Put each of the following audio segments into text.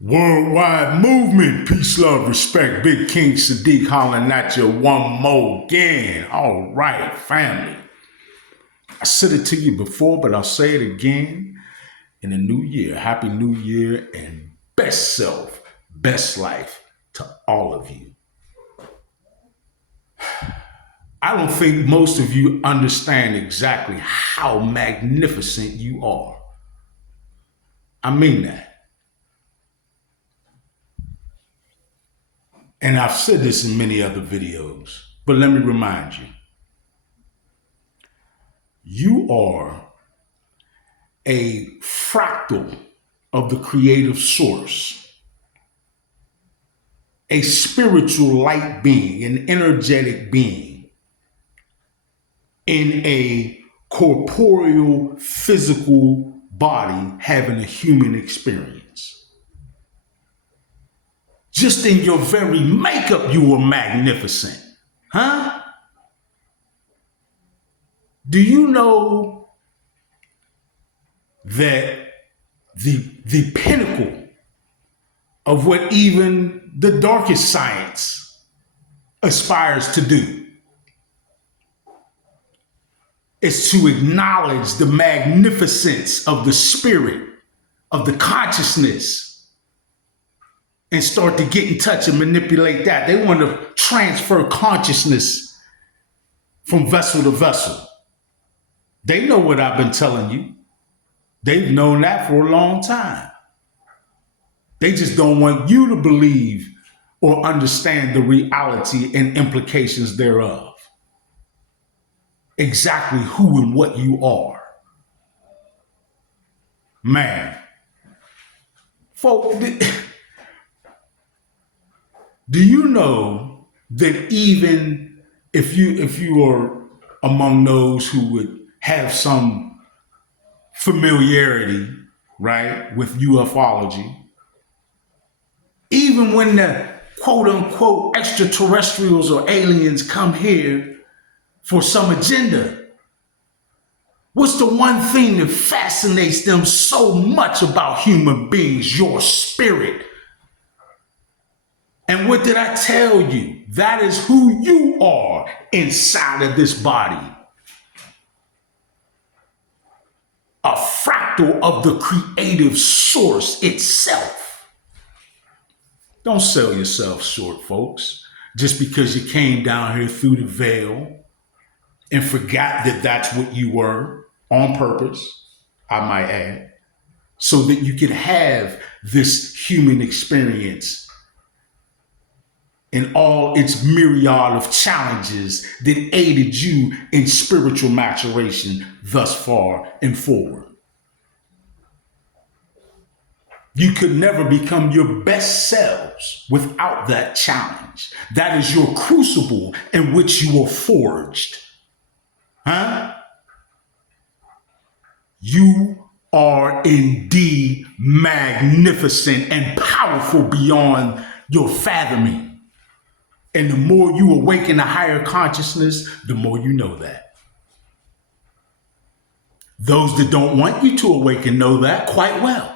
Worldwide movement, peace, love, respect. Big King Sadiq hollering at you one more again. All right, family. I said it to you before, but I'll say it again in the new year. Happy New Year and best self, best life to all of you. I don't think most of you understand exactly how magnificent you are. I mean that. And I've said this in many other videos, but let me remind you. You are a fractal of the creative source, a spiritual light being, an energetic being in a corporeal, physical body having a human experience. Just in your very makeup, you are magnificent. Huh? Do you know that the pinnacle of what even the darkest science aspires to do is to acknowledge the magnificence of the spirit, of the consciousness, and start to get in touch and manipulate that? They want to transfer consciousness from vessel to vessel. They know what I've been telling you. They've known that for a long time. They just don't want you to believe or understand the reality and implications thereof. Exactly who and what you are. Man. Folks, do you know that even if you are among those who would have some familiarity, right, with ufology, even when the quote unquote extraterrestrials or aliens come here for some agenda, what's the one thing that fascinates them so much about human beings? Your spirit. And what did I tell you? That is who you are inside of this body. A fractal of the creative source itself. Don't sell yourself short, folks, just because you came down here through the veil and forgot that that's what you were on purpose, I might add, so that you could have this human experience and all its myriad of challenges that aided you in spiritual maturation thus far and forward. You could never become your best selves without that challenge. That is your crucible in which you are forged. Huh? You are indeed magnificent and powerful beyond your fathoming. And the more you awaken to higher consciousness, the more you know that. Those that don't want you to awaken know that quite well.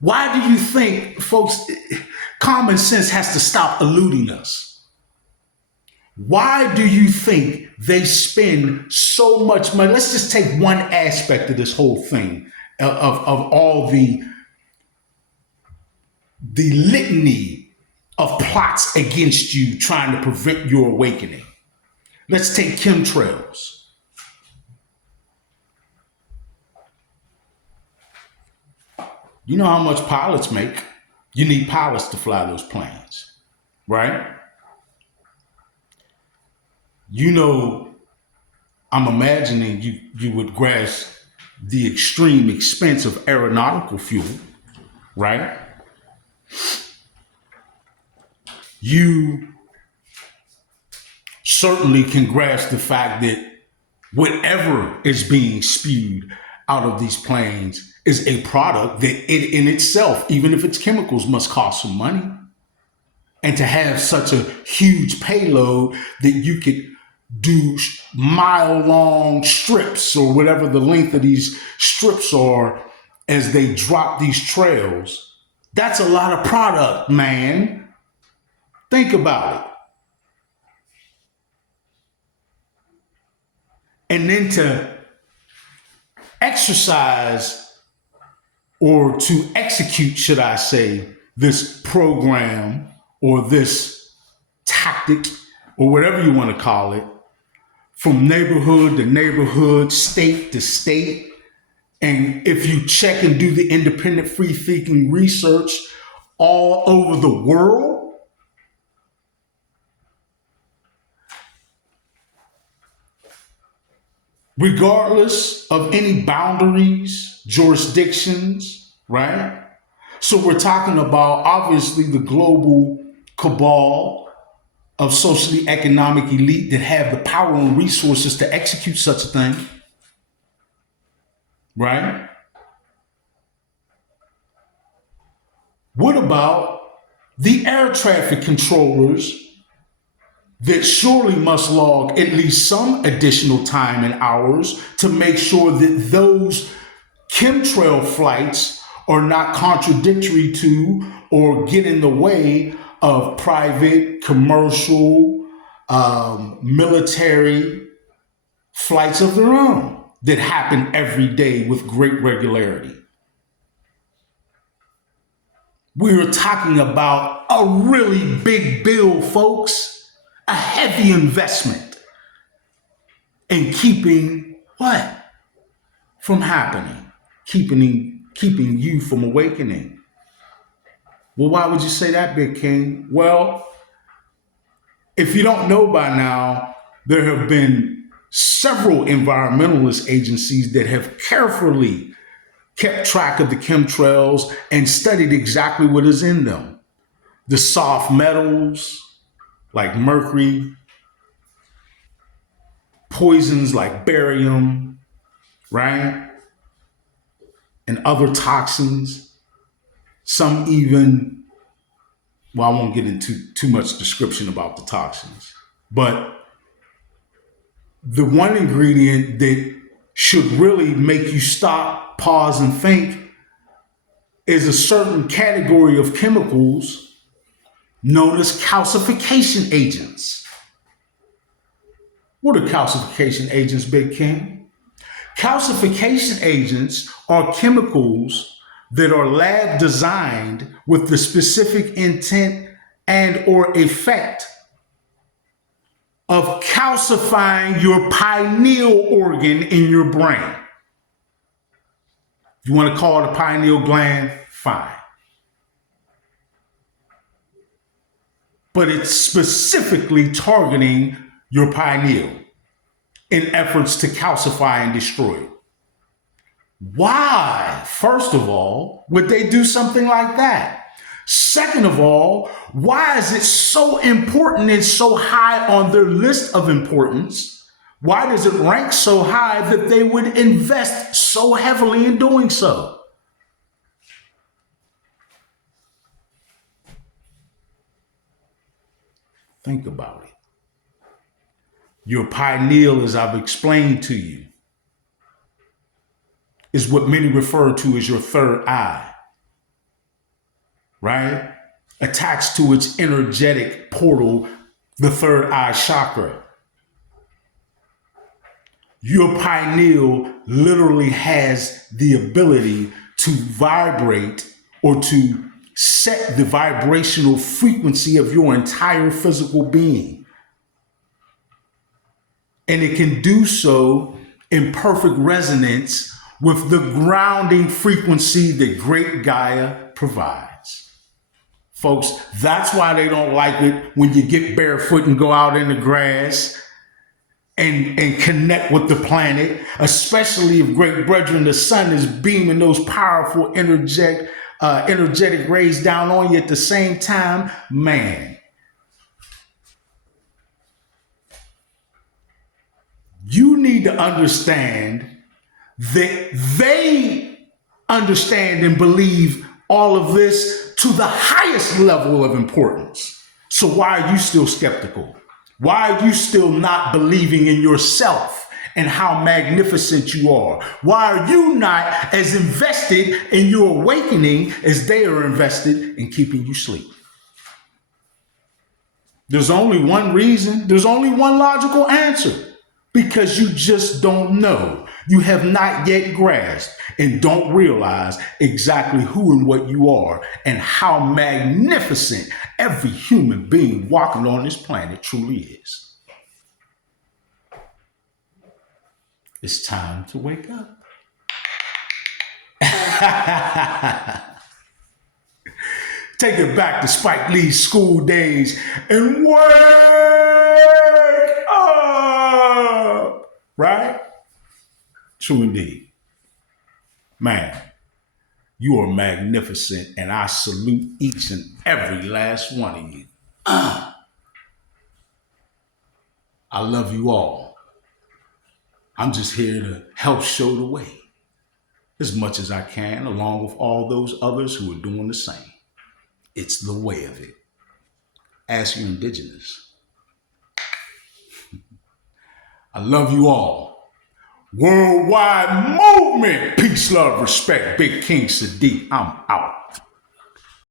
Why do you think, folks, common sense has to stop eluding us? Why do you think they spend so much money? Let's just take one aspect of this whole thing, of all the litany of plots against you trying to prevent your awakening. Let's take chemtrails. You know how much pilots make? You need pilots to fly those planes, right? You know, I'm imagining you would grasp the extreme expense of aeronautical fuel, right? You certainly can grasp the fact that whatever is being spewed out of these planes is a product that it in itself, even if it's chemicals, must cost some money. And to have such a huge payload that you could do mile-long strips or whatever the length of these strips are as they drop these trails, That's a lot of product, man. Think about it. And then to exercise or to execute, should I say, this program or this tactic or whatever you want to call it, from neighborhood to neighborhood, state to state. And if you check and do the independent free thinking research all over the world, regardless of any boundaries, jurisdictions, right? So we're talking about obviously the global cabal of socially economic elite that have the power and resources to execute such a thing, right? What about the air traffic controllers that surely must log at least some additional time and hours to make sure that those chemtrail flights are not contradictory to or get in the way of private, commercial, military flights of their own that happen every day with great regularity? We were talking about a really big bill, folks, a heavy investment in keeping what? From happening, keeping you from awakening. Well, why would you say that, Big King? Well, if you don't know by now, there have been several environmentalist agencies that have carefully kept track of the chemtrails and studied exactly what is in them. The soft metals like mercury, poisons like barium, right? And other toxins. Some even, well, I won't get into too much description about the toxins, but the one ingredient that should really make you stop, pause, and think is a certain category of chemicals known as calcification agents. What are calcification agents, Big King? Calcification agents are chemicals that are lab designed with the specific intent and or effect of calcifying your pineal organ in your brain. If you want to call it a pineal gland, fine. But it's specifically targeting your pineal in efforts to calcify and destroy it. Why, first of all, would they do something like that? Second of all, why is it so important and so high on their list of importance? Why does it rank so high that they would invest so heavily in doing so? Think about it. Your pineal, as I've explained to you, is what many refer to as your third eye, right? Attached to its energetic portal, the third eye chakra. Your pineal literally has the ability to vibrate or to set the vibrational frequency of your entire physical being. And it can do so in perfect resonance with the grounding frequency that Great Gaia provides. Folks, that's why they don't like it when you get barefoot and go out in the grass and connect with the planet, especially if Great Brethren, the sun, is beaming those powerful energetic rays down on you at the same time. Man, you need to understand that they understand and believe all of this to the highest level of importance. So why are you still skeptical? Why are you still not believing in yourself and how magnificent you are? Why are you not as invested in your awakening as they are invested in keeping you asleep? There's only one reason. There's only one logical answer. Because you just don't know. You have not yet grasped and don't realize exactly who and what you are and how magnificent every human being walking on this planet truly is. It's time to wake up. Take it back to Spike Lee's school days and wake up. Right? True indeed. Man, you are magnificent, and I salute each and every last one of you. I love you all. I'm just here to help show the way as much as I can, along with all those others who are doing the same. It's the way of it. Ask your indigenous. I love you all. Worldwide movement. Peace, love, respect. Big King Sadiq. I'm out.